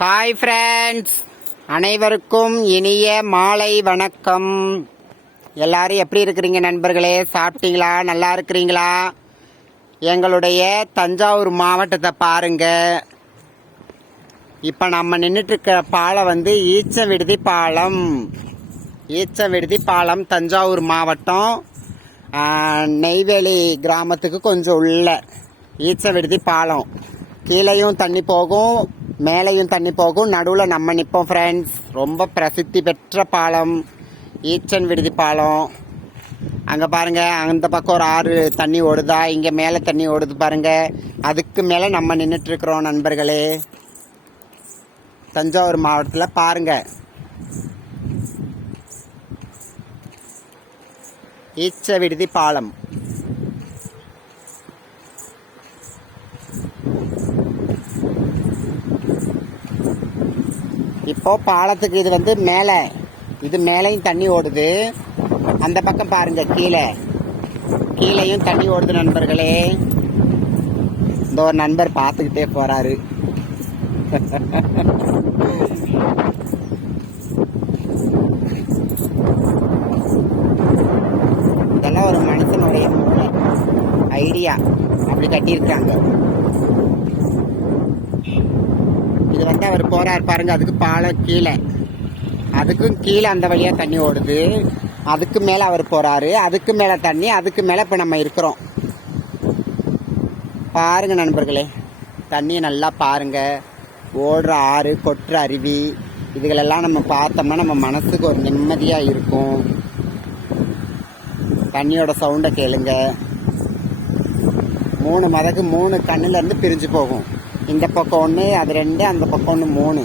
Hi friends அனைவருக்கும் இனிய மாலை வணக்கம். எல்லாரும் எப்படி இருக்கிறீங்க நண்பர்களே? சாப்பிட்டீங்களா? நல்லா இருக்கிறீங்களா? எங்களுடைய தஞ்சாவூர் மாவட்டத்தை பாருங்க. இப்போ நம்ம நின்றுட்டுருக்க பாலம் வந்து ஈச்ச விடுதி பாலம் ஈச்ச விடுதி பாலம் தஞ்சாவூர் மாவட்டம். நெய்வேலி கிராமத்துக்கு கொஞ்சம் உள்ள ஈச்ச விடுதி பாலம் கீழேயும் தண்ணி போகும். மேலேயும் தண்ணி போகும் நடுவில் நம்ம நிற்போம் ஃப்ரெண்ட்ஸ் ரொம்ப பிரசித்தி பெற்ற பாலம் ஈச்சன் விடுதி பாலம். அங்கே பாருங்கள் அந்த பக்கம் ஒரு ஆறு தண்ணி ஓடுதா இங்கே மேலே தண்ணி ஓடுது பாருங்க. அதுக்கு மேலே நம்ம நின்றுட்டுருக்குறோம் நண்பர்களே. தஞ்சாவூர் மாவட்டத்தில் பாருங்கள் ஈச்ச விடுதி பாலம். இப்போ பாலத்துக்கு இது வந்து மேலே. இது மேலேயும் தண்ணி ஓடுது. அந்த பக்கம் பாருங்க கீழே. கீழேயும் தண்ணி ஓடுது நண்பர்களே. இந்த ஒரு நண்பர் பார்த்துக்கிட்டே போறாரு. இதெல்லாம் ஒரு மனுஷனுடைய ஐடியா. அப்படி கட்டியிருக்காங்க இது வந்து அவர் போறார் பாருங்க அதுக்கு பாலம் கீழே. அதுக்கும் கீழே அந்த வழியா தண்ணி ஓடுது. அதுக்கு மேல அவர் போறாரு. அதுக்கு மேல தண்ணி அதுக்கு மேல இப்ப நம்ம இருக்கிறோம். பாருங்க நண்பர்களே தண்ணியை நல்லா பாருங்க. ஓடுற ஆறு கொட்டுற அருவி இதுகளெல்லாம் நம்ம பார்த்தோம்னா நம்ம மனசுக்கு ஒரு நிம்மதியா இருக்கும். தண்ணியோட சவுண்டை கேளுங்க. மூணு மதகு மூணு கண்ணுல இருந்து பிரிஞ்சு போகும். இந்த பக்கம் ஒன்று அது ரெண்டு அந்த பக்கம் ஒன்று மூணு.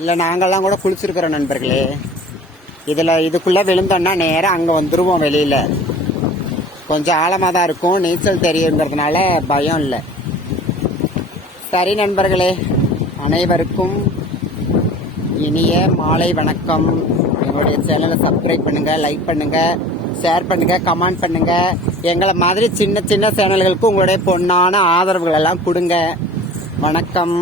இல்லை நாங்கள்லாம் கூட குளிச்சிருக்கிறோம் நண்பர்களே. இதில் இதுக்குள்ளே விழுந்தோன்னா நேராக அங்கே வந்துடுவோம் வெளியில். கொஞ்சம் ஆழமாக தான் இருக்கும் நீச்சல் தெரியுங்கிறதுனால பயம் இல்லை. சரி நண்பர்களே அனைவருக்கும் இனிய மாலை வணக்கம். எங்களுடைய சேனலை சப்ஸ்கிரைப் பண்ணுங்க லைக் பண்ணுங்க ஷேர் பண்ணுங்க கமெண்ட் பண்ணுங்க. எங்களை மாதிரி சின்ன சின்ன சேனல்களுக்கு உங்களுடைய பொன்னான ஆதரவுகள் எல்லாம் கொடுங்க. வணக்கம்.